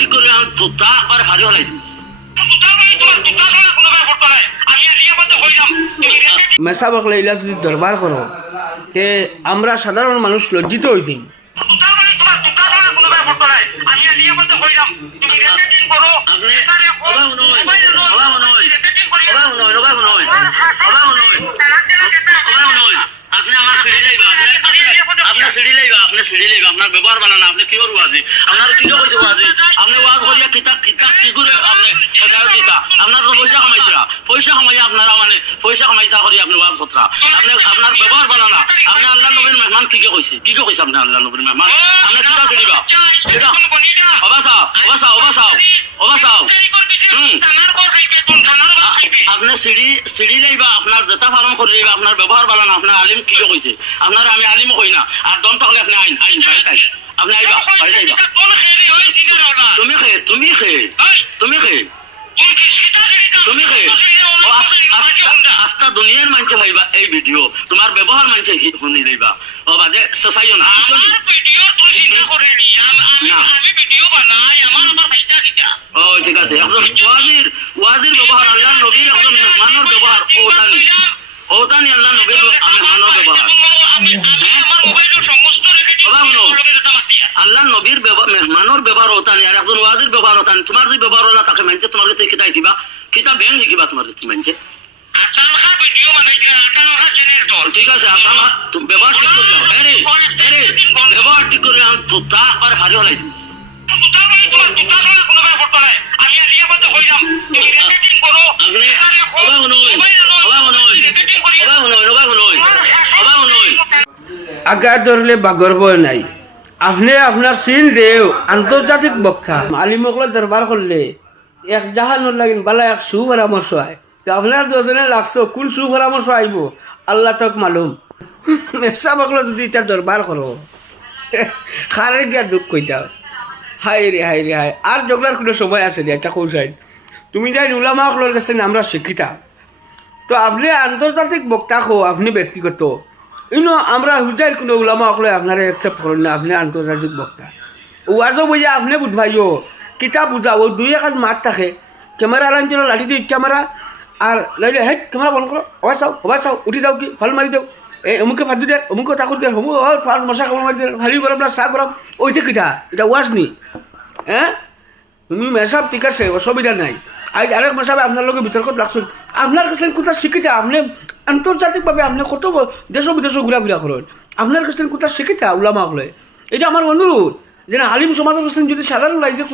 ঠিক করে জুতা আর হারি হলাই মেসা বকলে ইলা যদি দরবার করো তে আমরা সাধারণ মানুষ লজ্জিত হয়েছি। আপনার ব্যবহার বানানা আপনি কি করবো আজি আপনার কি কইছে আজি আপনি ওয়াজ করিয়া কিতাব কিতাব কি করে আপনি দিতা আপনার পয়সা কামাইয়া আপনারা মানে পয়সা কামাইতা করি আপনি ওয়াজ কতরা আপনি আপনার ব্যবহার বানানা আপনি আল্লাহ নবীর মেহমান কি কইছে আপনি আল্লাহ নবীর মেহমান আপনি কিতা ছিড়িবা কিতা ওবাসাও আপনি সিঁড়ি লাইবা আপনার যেটা ফার্ম করে লাইবা আপনার ব্যবহার বানানা আপনার আলিম কি কইছে আপনার আমি আলিমও কই না আর দম তাহলে আপনি আইন বাড়িতে আপনি আইবা বাড়িতে আইবা তুমি আস্তা দুনিয়ার মানছে ভাইবা এই ভিডিও তোমার ব্যবহার মানছে শুনি লইবা ও বাদে সসাইও না ও ঠিক আছে একজন ওয়াজির ব্যবহার আল্লাহ নবীর একজন মেহমানের ব্যবহার ওতানি আল্লাহ নবীর মেহমানের ব্যবহার আল্লাহ নবীর মেহমানের ব্যবহার ওতানি আর একজন ওয়াজির ব্যবহার ওতানি তোমার যদি ব্যবহার হলা তাকে মানছে তোমার কাছে কিতাই দিবা কিতাব বেন লিখিবা তোমার কাছে মানছে ঠিক আছে ব্যবহার ঠিক করে যাও ব্যবহার ঠিক করে জুতা আর হারি হলাই আগা ধরলে বাগর বয় নাই আপনি আপনার সিন দেও আন্তর্জাতিক বক্তা আলিমকল দরবার করলে এক জাহানোর লাগিন বালা এক সুপরামর্শ হয় তো আপনার দুজনে লাগছো কোন সুপরামর্শ আইব আল্লাহ তক মালুম মেসা বকলো যদি এটা দরবার করো খারের গিয়া দুঃখ কইতাও হাই রে আর জগলার কোনো সময় আছে রে একটা কৌশাইন তুমি যাই উলামা হকলোর কাছে আমরা শিক্ষিতা তো আপনি আন্তর্জাতিক বক্তা হো আপনি ব্যক্তিগত ইনো আমরা হুজাইর কোনো উলামা হকলে আপনারা একসেপ্ট করেন না আপনি আন্তর্জাতিক বক্তা ওয়াজও বুঝে আপনি বুঝবাইও কিতাব বুঝাও দুই এখন মাত থাকে ক্যামেরা লাইন লাঠি দিই ক্যামেরা আর লাইলে হেট ক্যামেরা বন্ধ করো হবা চাও উঠি যাও কি ফল মারি দেও এই অমুকে ভাত দিয়ে অমুকে চাকর দিয়ে অমুক ফাল মশা খাবার মারি দিয়ে হারি গরম না চাহ গরম ওইটা কিটা এটা ওয়াজ নি হ্যাঁ তুমি মেসাব ঠিক আছে অসুবিধা নাই আজ আরেক মেসাবে আপনার লোকের বিতর্কত লাগছেন আপনার কাছে কোথা শিখিতা আপনি আন্তর্জাতিকভাবে আপনি কত দেশ বিদেশ ঘোরাফেরা করেন আপনার কাছে কোথা শিখিতা উলামা হলে এটা আমার অনুরোধ যে আলিম সমাজের কাছে যদি সাধারণ লাগছে